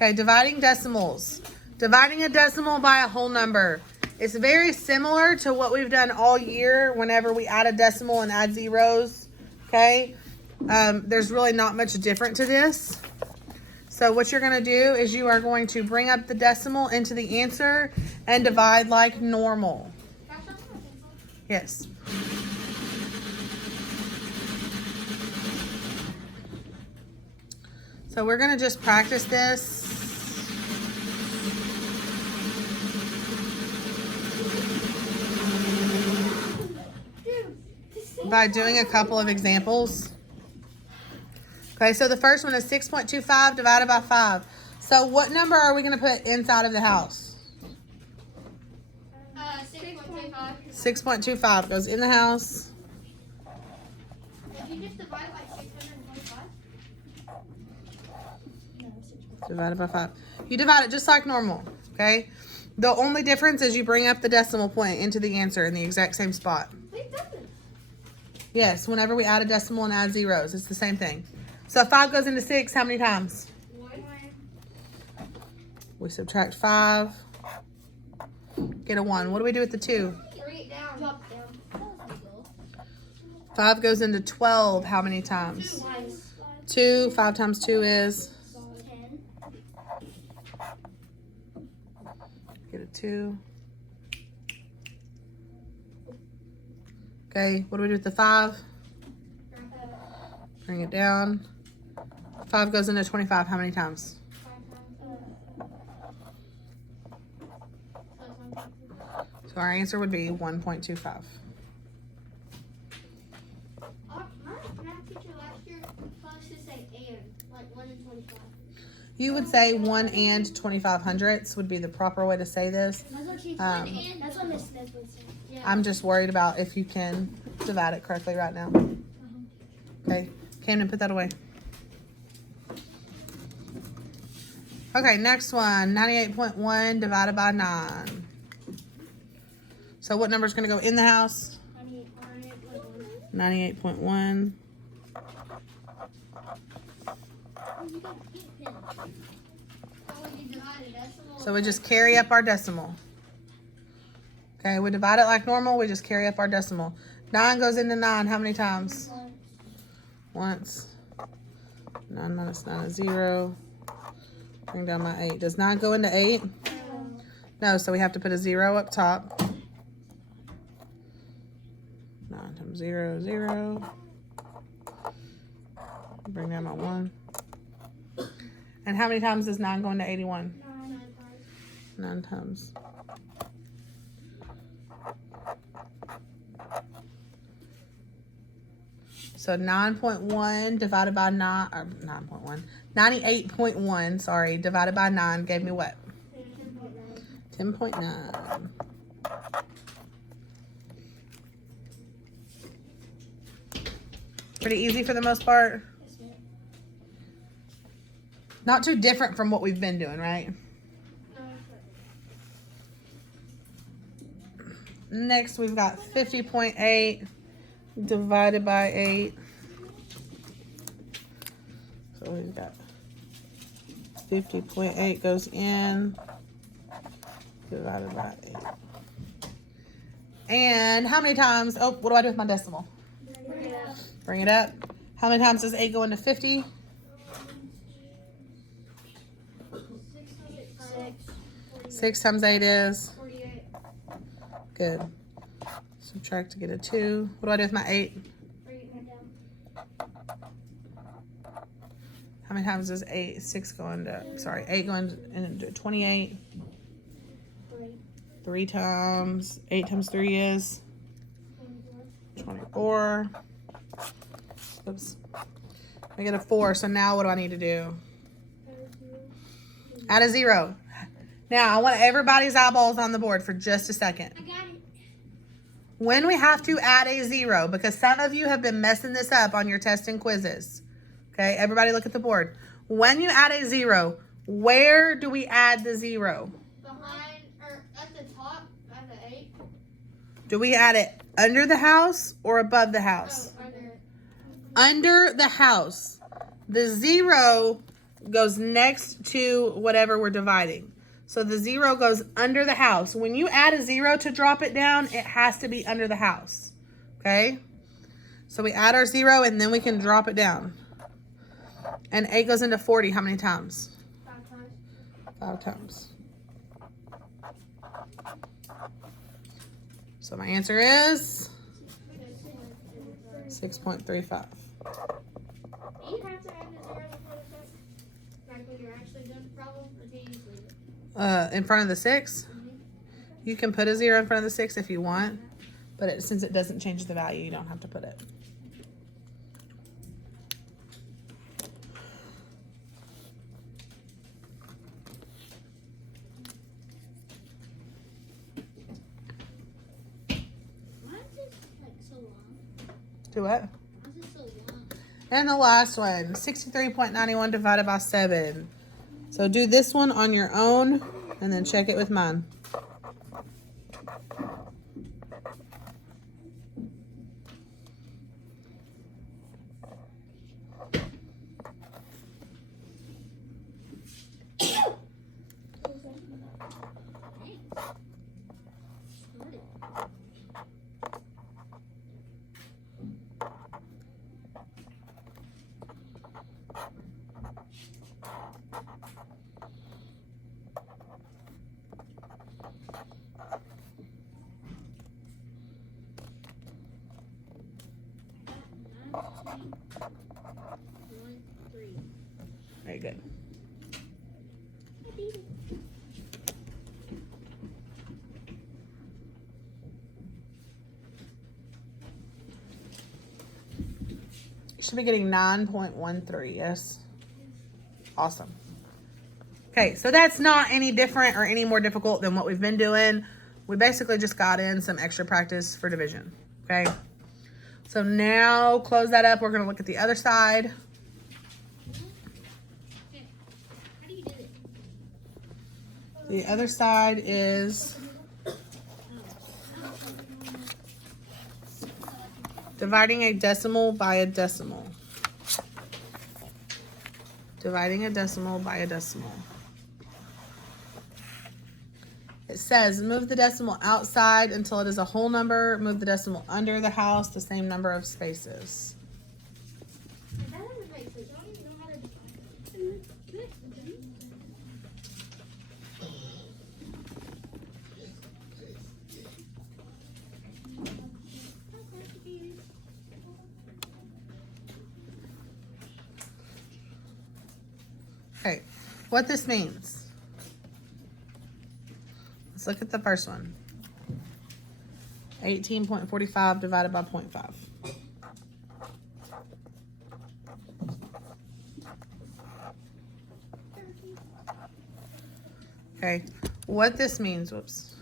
Okay, dividing decimals. Dividing a decimal by a whole number. It's very similar to what we've done all year whenever we add a decimal and add zeros. Okay, there's really not much different to this. So what you're going to do is you are going to bring up the decimal into the answer and divide like normal. Yes. So we're going to just practice this. By doing a couple of examples. Okay, so the first one is 6.25 divided by 5. So what number are we going to put inside of the house? 6.25. 6.25 goes in the house. If you just divide it by 625? Divided by 5. You divide it just like normal, okay? The only difference is you bring up the decimal point into the answer in the exact same spot. We've done this. Yes, whenever we add a decimal and add zeros, it's the same thing. So 5 goes into 6, how many times? 1. We subtract 5. Get a 1. What do we do with the 2? 3 down. Drop down. 5 goes into 12, how many times? 2. 5 times 2 is? 10. Get a 2. Okay, what do we do with the 5? Bring it down. 5 goes into 25, how many times? 5 times. So our answer would be 1.25. My math teacher last year taught us to say and, like 1 and 25. You would say 1 and 25 hundredths would be the proper way to say this. That's what she That's what Miss Smith would say. Yeah. I'm just worried about if you can divide it correctly right now. Okay, Camden, put that away. Okay, next one, 98.1 divided by 9. So what number is going to go in the house? 98.1. So we just carry up our decimal. Okay, we divide it like normal. We just carry up our decimal. 9 goes into 9. How many times? Once. 9 minus 9 is 0. Bring down my 8. Does 9 go into 8? No, so we have to put a 0 up top. 9 times 0, 0. Bring down my 1. And how many times does 9 go into 81? 9 times. So 9.1 divided by 9, or 9.1, 98.1, sorry, divided by 9 gave me what? 10.9. Pretty easy for the most part. Not too different from what we've been doing, right? Next, we've got 50.8 divided by 8. So we've got 50.8 goes in, divided by 8. And how many times, oh, what do I do with my decimal? Bring it up. How many times does 8 go into 50? 6 times 8 is? 48. Good. Subtract to get a 2. What do I do with my 8? How many times does 6 go into, sorry, 8 go into 28? 3 times. 8 times 3 is? 24. Oops. I get a 4, so now what do I need to do? Add a 0. Now, I want everybody's eyeballs on the board for just a second. I got it. When we have to add a 0, because some of you have been messing this up on your tests and quizzes. Okay, everybody look at the board. When you add a 0, where do we add the 0? Behind, or at the top, at the 8. Do we add it under the house or above the house? Oh, under. Under the house. The 0 goes next to whatever we're dividing. So the 0 goes under the house. When you add a 0 to drop it down, it has to be under the house. Okay? So we add our 0 and then we can drop it down. And 8 goes into 40 how many times? 5 times. 5 times. So my answer is 6.35. Do you have to add the 0 before the step? Like when you're actually doing the problem, or do you just leave it? In front of the 6? You can put a 0 in front of the 6 if you want. But since it doesn't change the value, you don't have to put it. Why is this like so long? Do what? Why is this so long? And the last one, 63.91 divided by 7. So do this one on your own and then check it with mine. Very good. You should be getting 9.13, yes? Awesome. Okay, so that's not any different or any more difficult than what we've been doing. We basically just got in some extra practice for division, okay? So now close that up. We're going to look at the other side. Okay. How do you do it? The other side is dividing a decimal by a decimal. Dividing a decimal by a decimal. It says move the decimal outside until it is a whole number. Move the decimal under the house the same number of spaces. That doesn't make sense. I don't even know how to define it. Okay, what this means. Let's look at the first one. 18.45 divided by 0.5. Okay, what this means, whoops.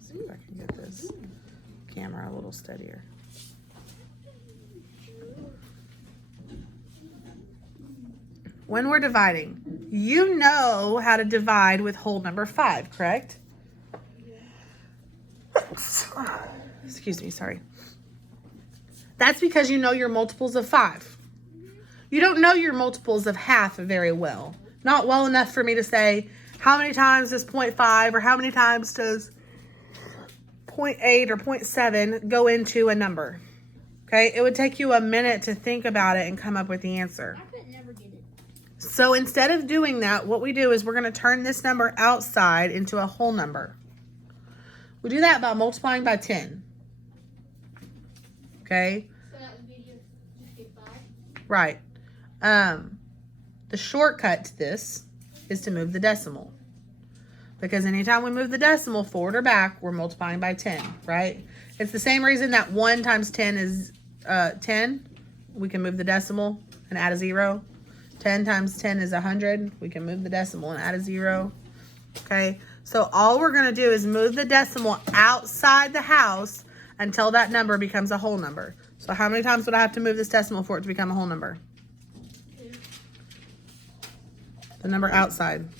See if I can get this camera a little steadier. When we're dividing, you know how to divide with whole number 5, correct? Excuse me, sorry. That's because you know your multiples of 5. You don't know your multiples of half very well. Not well enough for me to say, how many times does 0.5 or how many times does 0.8 or 0.7 go into a number? Okay, it would take you a minute to think about it and come up with the answer. I could never get it. So instead of doing that, what we do is we're going to turn this number outside into a whole number. We do that by multiplying by 10. Okay? So that would be just be 5. Right. The shortcut to this is to move the decimal. Because anytime we move the decimal forward or back, we're multiplying by 10, right? It's the same reason that 1 times 10 is 10. We can move the decimal and add a 0. 10 times 10 is 100. We can move the decimal and add a 0. Okay, so all we're going to do is move the decimal outside the house until that number becomes a whole number. So how many times would I have to move this decimal for it to become a whole number? 2. The number outside. 1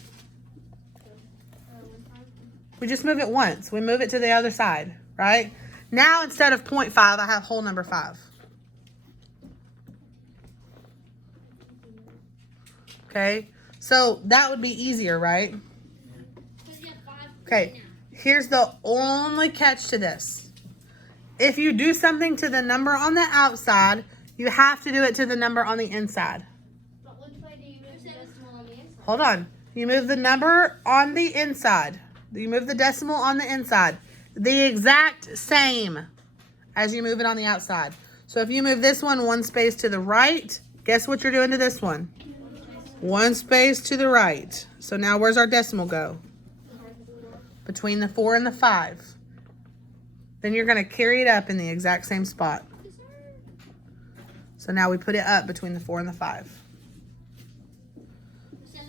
time. We just move it once. We move it to the other side, right? Now, instead of 0.5, I have whole number 5. Okay, so that would be easier, right? Because you have 5 Okay, now. here's the only catch to this. If you do something to the number on the outside, you have to do it to the number on the inside. But which way do you move the decimal on the inside? Hold on. You move the number on the inside. You move the decimal on the inside. The exact same as you move it on the outside. So if you move this one space to the right, guess what you're doing to this one? 1 space to the right. So now where's our decimal go? Between the 4 and the 5. Then you're going to carry it up in the exact same spot. So now we put it up between the 4 and the 5. So,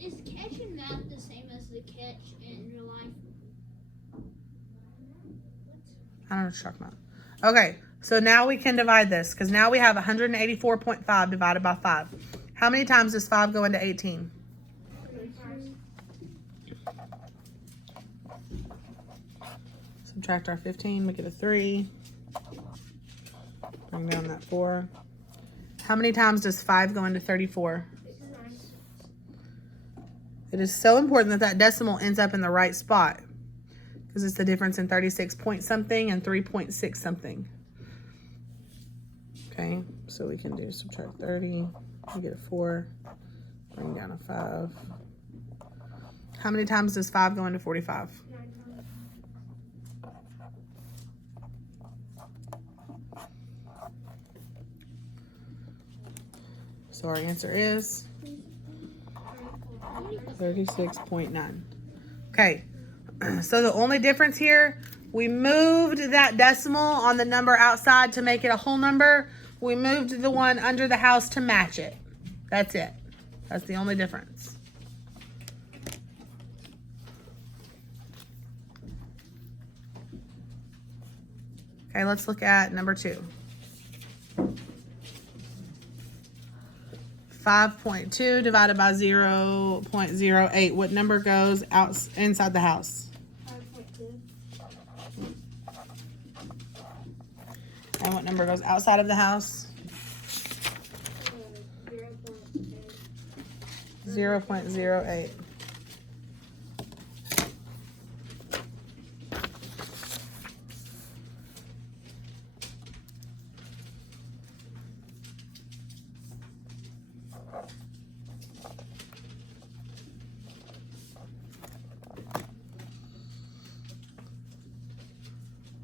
is catch in math the same as the catch in real life? I don't know what you're talking about. Okay, so now we can divide this because now we have 184.5 divided by 5. How many times does 5 go into 18? Subtract our 15, make it a 3. Bring down that 4. How many times does 5 go into 34? It is so important that that decimal ends up in the right spot because it's the difference in 36 point something and 3.6 something. Okay, so we can do subtract 30, we get a 4, bring down a 5. How many times does 5 go into 45? 9 times. So our answer is 36.9. Okay, so the only difference here, we moved that decimal on the number outside to make it a whole number. We moved the one under the house to match it. That's it. That's the only difference. Okay, let's look at number 2. 5.2 divided by 0.08. What number goes out inside the house? 5.2. And what number goes outside of the house? 0.08.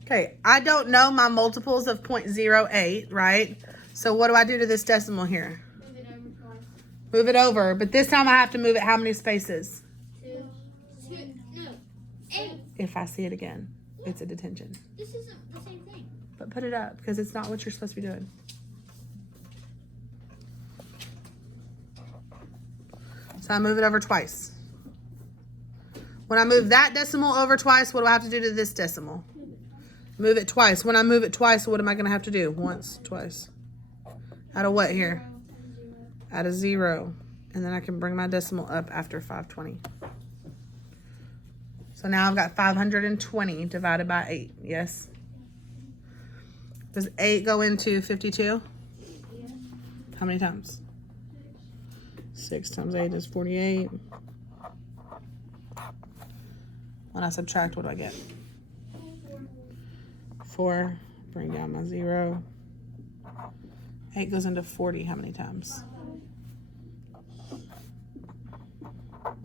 Okay, I don't know my multiples of 0.08, right? So what do I do to this decimal here? Move it over twice. Move it over, but this time I have to move it how many spaces? 2. 8. If I see it again, it's a detention. This isn't the same thing. But put it up because it's not what you're supposed to be doing. So I move it over twice. When I move that decimal over twice, what do I have to do to this decimal? Move it twice. When I move it twice, what am I going to have to do? Once, twice. Out of what here? Out of 0. And then I can bring my decimal up after 520. So now I've got 520 divided by 8. Yes? Does 8 go into 52? Yeah. How many times? 6 times 8 is 48. When I subtract, what do I get? 4. Bring down my 0. 8 goes into 40 how many times?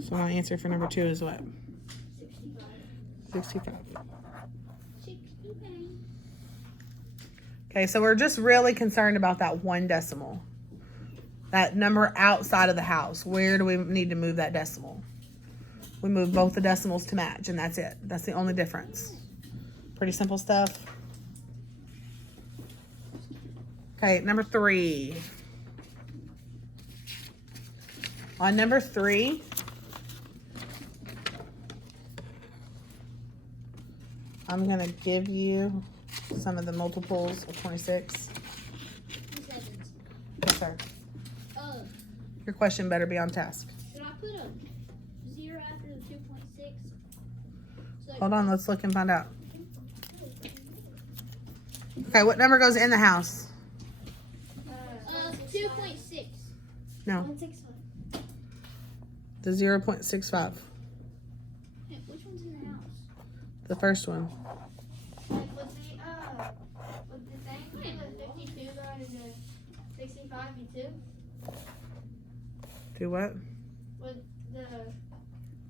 So my answer for number 2 is what? 65. 65. Okay, so we're just really concerned about that one decimal. That number outside of the house. Where do we need to move that decimal? We move both the decimals to match, and that's it. That's the only difference. Pretty simple stuff. Okay, number 3. On number 3, I'm going to give you some of the multiples of 26. 2 seconds. Yes, sir. Did Your question better be on task. I put a 0 after the 2.6? So Hold on, let's look and find out. Okay, what number goes in the house? 2.6. No, 165. the 0.65. Which one's in the house? The first one. Like, would the thing with the 52 going into 65 be 2? Do what? Would the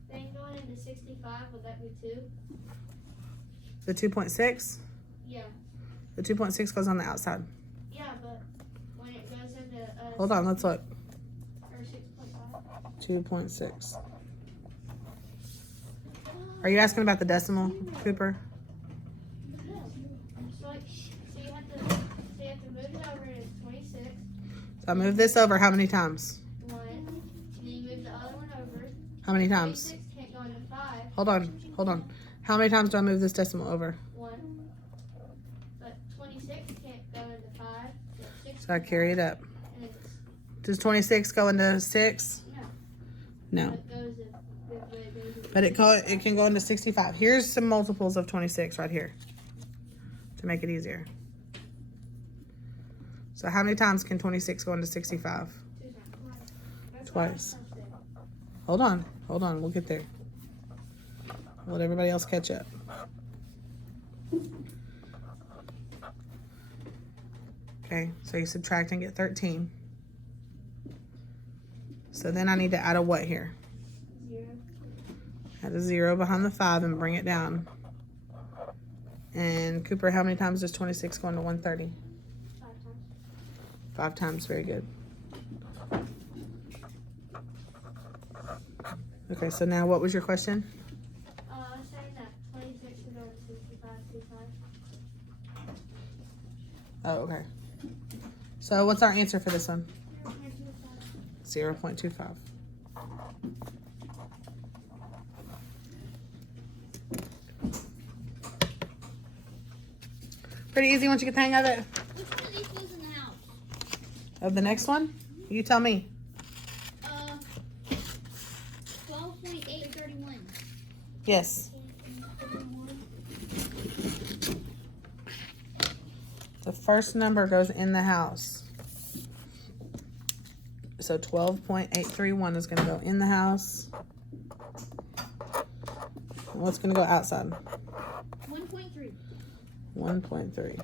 thing going into 65, would that be 2? The 2.6? Yeah. The 2.6 goes on the outside. Yeah, but when it goes into Hold on, let's look. or 6.5. 2.6. Are you asking about the decimal, Cooper? So you have to move it over to 26. So I move this over how many times? 1. And then you move the other one over. How many times? 26 can't go into 5. Hold on. How many times do I move this decimal over? 1. But 26 can't go into 5. So I carry it up. And it's, Does 26 go into 6? No. it goes in, But it can go into 65. Here's some multiples of 26 right here to make it easier. So how many times can 26 go into 65? 2 times. That's Twice. what I said. Hold on. We'll get there. Let everybody else catch up. Okay, so you subtract and get 13. So then I need to add a what here? 0. Add a 0 behind the 5 and bring it down. And Cooper, how many times does 26 go into 130? 5 times. 5 times, very good. Okay, so now what was your question? Saying that 26 would go into 65, 25. Oh, okay. So what's our answer for this one? 0.25. 0.25. Pretty easy once you get the hang of it. Which one of these goes in the house? Of the next one? You tell me. 12.8 or 31. Yes. The first number goes in the house. So 12.831 is going to go in the house. And what's going to go outside? 1.3. 1.3.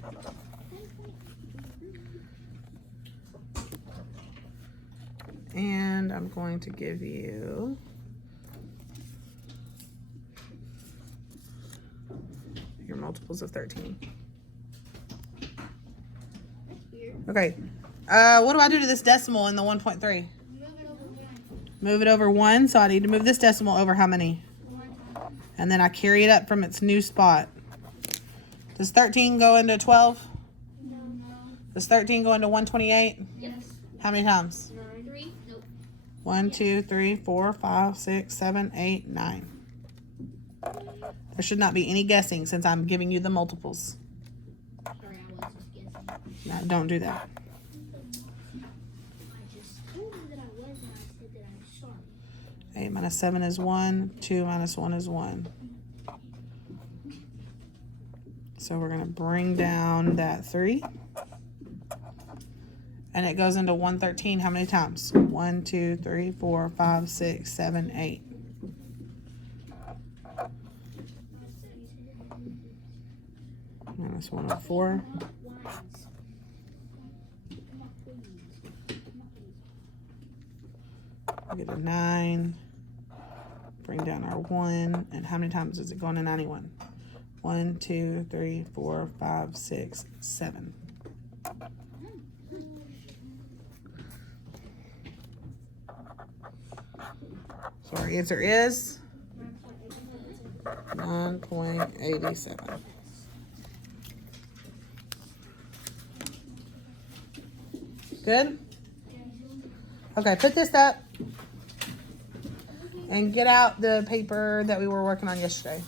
And I'm going to give you your multiples of 13. That's weird. Okay. What do I do to this decimal in the 1.3? Move it over 1. Move it over 1, so I need to move this decimal over how many? 1. And then I carry it up from its new spot. Does 13 go into 12? No. Does 13 go into 128? Yes. How many times? 9. 3. Nope. 1, 2, 3, 4, 5, 6, 7, 8, 9. There should not be any guessing since I'm giving you the multiples. Sorry, I was just guessing. No, don't do that. I just told you that I was and I said that I'm sorry. 8 minus 7 is 1. 2 minus 1 is 1. So we're going to bring down that 3. And it goes into 113 how many times? 1, 2, 3, 4, 5, 6, 7, 8. Minus 104. We get a 9. Bring down our 1. And how many times is it going to 91? 1, 2, 3, 4, 5, 6, 7. So our answer is 9.87. Good? Okay, put this up and get out the paper that we were working on yesterday.